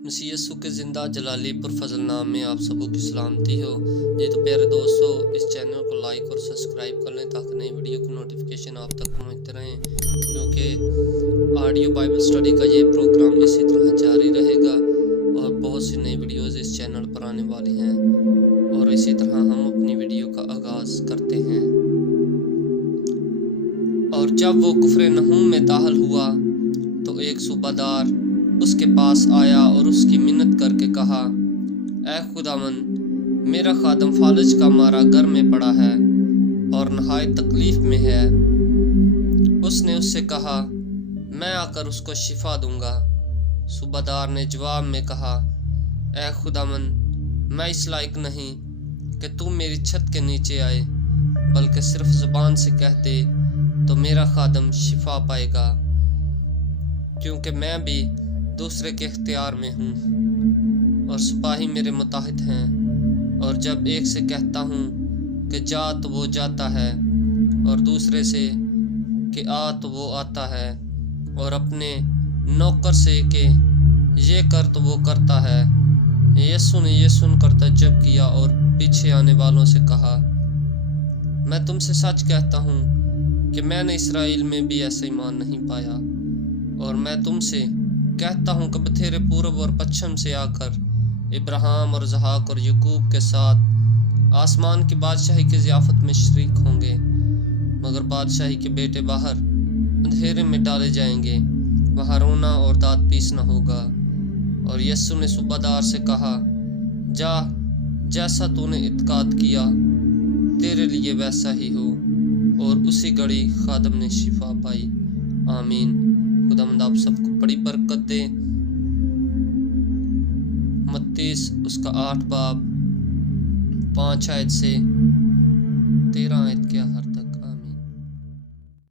مسیح یسوع کے زندہ جلالی پر فضل نام میں آپ سبوں کی سلامتی ہو جی۔ تو پیارے دوستو، اس چینل کو لائک اور سبسکرائب کر لیں تاکہ نئی ویڈیو کی نوٹیفیکیشن آپ تک پہنچتے رہیں، کیونکہ آڈیو بائبل سٹڈی کا یہ پروگرام اسی طرح جاری رہے گا اور بہت سی نئی ویڈیوز اس چینل پر آنے والی ہیں۔ اور اسی طرح ہم اپنی ویڈیو کا آغاز کرتے ہیں۔ اور جب وہ کفر نحوم میں داخل ہوا تو ایک صوبہ دار اس کے پاس آیا اور اس کی منت کر کے کہا، اے خداوند، میرا خادم فالج کا مارا گھر میں پڑا ہے اور نہایت تکلیف میں ہے۔ اس نے اس سے کہا، میں آ کر اس کو شفا دوں گا۔ صوبہ دار نے جواب میں کہا، اے خداوند، میں اس لائق نہیں کہ تو میری چھت کے نیچے آئے، بلکہ صرف زبان سے کہہ دے تو میرا خادم شفا پائے گا، کیونکہ میں بھی دوسرے کے اختیار میں ہوں اور سپاہی میرے متحد ہیں، اور جب ایک سے کہتا ہوں کہ جا تو وہ جاتا ہے اور دوسرے سے کہ آ تو وہ آتا ہے، اور اپنے نوکر سے کہ یہ کر تو وہ کرتا ہے۔ یسوع نے یہ سن کر تعجب کیا اور پیچھے آنے والوں سے کہا، میں تم سے سچ کہتا ہوں کہ میں نے اسرائیل میں بھی ایسا ایمان نہیں پایا، اور میں تم سے کہتا ہوں کہ بتھیرے پورب اور پچھم سے آ کر ابراہیم اور اسحاق اور یعقوب کے ساتھ آسمان کی بادشاہی کی ضیافت میں شریک ہوں گے، مگر بادشاہی کے بیٹے باہر اندھیرے میں ڈالے جائیں گے، وہاں رونا اور داد پیسنا ہوگا۔ اور یسوع نے صوبہ دار سے کہا، جا، جیسا تو نے اعتقاد کیا تیرے لیے ویسا ہی ہو، اور اسی گھڑی خادم نے شفا پائی۔ آمین۔ خداوند آپ سب کو بڑی برکت دے۔ متی اس کا 8 باب 5 آیت سے 13 آیت کے آخر تک۔ آمین۔